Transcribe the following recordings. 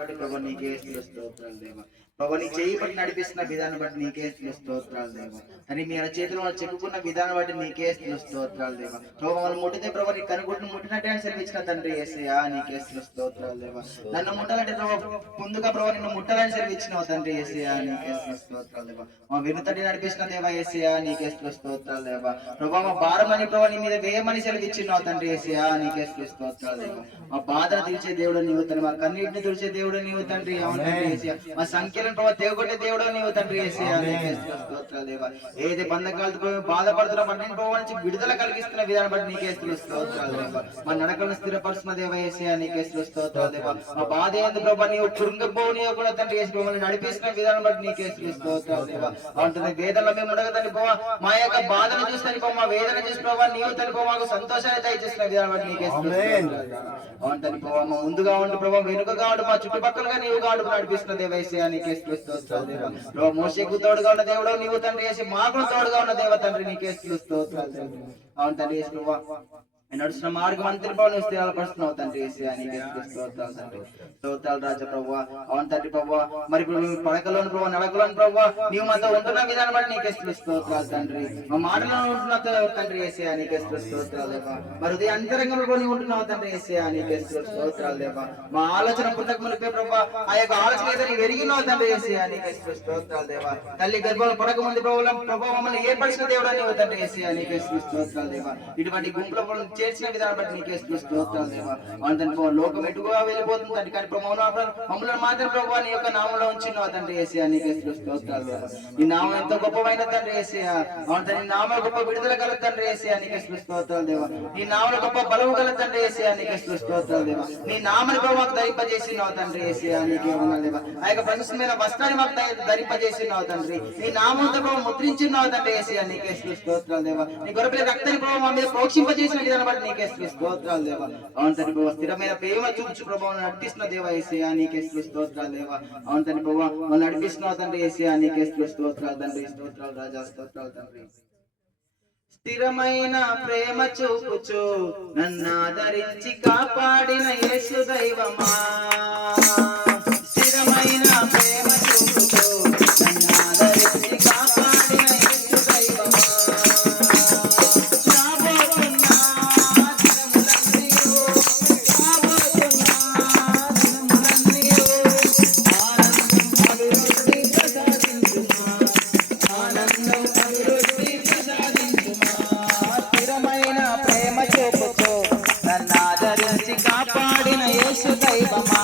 ప్రభు నీకే స్తోత్రాలు దేవా. ప్రభు నీ చేయి బట్టి నడిపిస్తున్న విధానం బట్టి నీకే స్తోత్రాలు దేవా. అని మీ చేతిలో చెప్పుకున్న విధానం బట్టి నీకే స్తోత్రాలు దేవా. ప్రభు మనం ముట్టితే ప్రభు నీ కనుగుడ్డును ముట్టినట్టే అని సెలవిచ్చిన తండ్రి యేసయ్యా నీకే స్తోత్రాలు దేవా. నన్ను ముట్టాలంటే ప్రభు ముందుగా ప్రభు నిన్ను ముట్టాలని సెలవిచ్చినావు తండ్రి యేసయ్యా నీకే స్తోత్రాలు దేవా. మా వెనుతటి నడిపిస్తున్న దేవా యేసయ్యా నీకే స్తోత్రాలు దేవా. ప్రభు మా భారమని ప్రభు నీ మీద వేయమని సెలవిచ్చినావు తండ్రి యేసయ్యా నీకే స్తోత్రాలు దేవా. మా బాధను తీర్చే దేవుడు నీవు తండ్రి, మా కన్నీటిని తుడిచే దేవుడు నీవు తండ్రి. అవును తండ్రి యేసయ్యా. మా సంఖ్యలను ప్రభావ దేవగొట్టే దేవుడు నీవు తండ్రి యేసయ్యా నీకే స్తోత్రాలు దేవా. ఏది బంధకాలతో బాధపడుతున్న పట్టిన ప్రభావ నుంచి విడుదల కలిగిస్తున్న విధానం బట్టి నీకే స్తోత్రాలు దేవా. మా నడకలను స్థిరపరుస్తున్న దేవ యేసయ్యా నీకే స్తోత్రాలు దేవా. మా బాధ ఏంది ప్రభావ నీవు కృంగపోనియో కూడా తండ్రి యేసు మమ్మల్ని నడిపిస్తున్న విధానం బట్టి నీకే స్తోత్రాలు దేవా. అవుతుంది వేదనలో మేము ఉండగదని ప్రభావ మా యొక్క బాధను చూస్తాను ప్రభావ, మా వేదన చూసి ప్రభావ నీవు తల్లి ప్రభావ మాకు సంతోషాన్ని దయచేస్తున్న విధానం బట్టి నీకే అవుతుంది ప్రభావ. మా ముందుగా ఉండు ప్రభావ, వెనుకగా ఉండు, మా చుట్టుపక్కలుగా నీవుగా ఉండు నడిపిస్తున్న దేవ యేసయ్యా నీకే స్తోత్రాలు దేవా. ప్రభావ మోషేకు తోడుగా ఉన్న దేవుడు నీవు తండ్రి యేసు, మాకు తోడుగా ఉన్న దేవ తండ్రి నీకే స్తోత్రాలు దేవా. అవును తండ్రి యేసు ప్రభావ నడుస్తున్న మార్గం అంతటి ప్రభావ నువ్వు స్థిరపరుస్తున్నావు తండ్రి యేసయ్యా నీకే స్తోత్రాలు తండ్రి. స్తోత్రాలు రాజా ప్రభావ. అవును తండ్రి ప్రభావ. మరి ఇప్పుడు పడకలోని ప్రభావ, నడకలోని ప్రభావ నీవు మాతో ఉంటున్న విధానం బట్టి నీకే స్తోత్రాలు తండ్రి. మా మాటలో ఉంటున్న తండ్రి యేసయ్యా నీకే స్తోత్రాలు దేవా. మరి ఉదయం అంతరంగంలో నీవు ఉంటున్నావు తండ్రి యేసయ్యా నీకే స్తోత్రాలు దేవా. మా ఆలోచన పుట్టక మునిపే ప్రభావ ఆ యొక్క ఆలోచన ఏదని వెరిగినావు తండ్రి యేసయ్యా నీకే స్తోత్రాలు దేవా. తల్లి గర్భంలో పడక ముందు ప్రభావ మమ్మల్ని ఏర్పరిచిన దేవుడు నీవు తండ్రి యేసయ్యా నీకే స్తోత్రాలు దేవా. ఇటువంటి గుంపుల చేర్చిన విధానం బట్టి నీకే స్తోత్రాలు దేవా. అవును లోకం ఎటుగా వెళ్ళిపోతుంది తండ్రి, కానీ మమ్మల్ని మాత్రం ప్రభావ నీ యొక్క నామంలో ఉంచినావు తండ్రి యేసయ్యా నీకే స్తోత్రాలు దేవా. నీ నామం ఎంతో గొప్పమైన తండ్రి యేసయ్యా. అవును తండ్రి నామం గొప్ప విడుదల గల తండ్రి యేసయ్యా నీకే స్తోత్రాలు దేవా. నీ నామం గొప్ప బలము గల తండ్రి యేసయ్యా నీకే స్తోత్రాలు దేవా. నీ నామని ప్రభావ మాకు ధరింపజేసినావు తండ్రి యేసయ్యా నీకే వందనాలు దేవా. ఆ యొక్క ప్రశస్తమైన వస్త్రాన్ని మాకు ధరింపజేసినావు తండ్రి. నీ నామంతో ప్రభావ ముద్రించినావు తండ్రి యేసయ్యా నీకే స్తోత్రాలు దేవా. నీ గొర్రెల రక్తాన్ని ప్రభావ మా మీద ప్రోక్షింపజేసిన విధానం బట్టి నీకే స్తోత్రాలు దేవా. అవును తండ్రి ప్రభావ స్థిరమైన ప్రేమ చూపించు ప్రభావం నడిపిస్తున్న దేవా యేసయ్యా నీకే స్తోత్రాలు దేవా. అవును తండ్రి ప్రభావ మనం నడిపిస్తున్నావు తండ్రి యేసయ్యా నీకే స్తోత్రాలు తండ్రి. స్తోత్రాలు రాజా, స్తోత్రాలు తండ్రి. స్థిరమైన ప్రేమ చూపుచు నన్ను ఆదరించి కాపాడిన యేసు దైవమా, స్థిరమైన ప్రేమ చూపుచు నన్ను ఆదరించి కాపాడిన యేసు దైవమా, రాబోతున్నా దినములన్నీయు, రాబోతున్నా దినములన్నీయు ఆనందం అభివృద్ధి ప్రసాదించుమా, ఆనందం అభివృద్ధి ప్రసాదించుమా. స్థిరమైన ప్రేమ చూపుచు నన్ను ఆదరించి కాపాడిన యేసు దైవమా.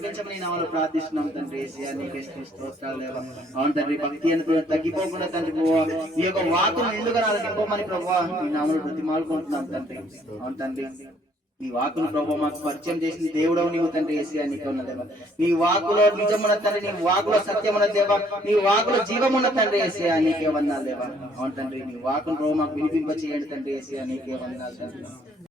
నడిపించమని నామలు ప్రార్థిస్తున్నాం తండ్రి ఏసయ్యా నీకే స్తోత్రాలు దేవా. అవును తండ్రి భక్తి అని తగ్గిపోకుండా తండ్రి ప్రభువా నీ యొక్క వాకును నిండుగా నాలుగు నింపమని ప్రభువా నీ నామలు బ్రతిమాలుకుంటున్నాం తండ్రి. అవును తండ్రి నీ వాకును ప్రభు మాకు పరిచయం చేసింది దేవుడవు నీవు తండ్రి ఏసయ్యా నీకే ఉన్న దేవా. నీ వాకులో నిజమున్న తండ్రి, నీ వాకులో సత్యమున్న దేవా, నీ వాకులో జీవమున్న తండ్రి ఏసయ్యా నీకే వందనాలు దేవా. అవును తండ్రి నీ వాకును ప్రభు మాకు వినిపింప చేయండి తండ్రి ఏసయ్యా నీకే వందనాలు తండ్రి.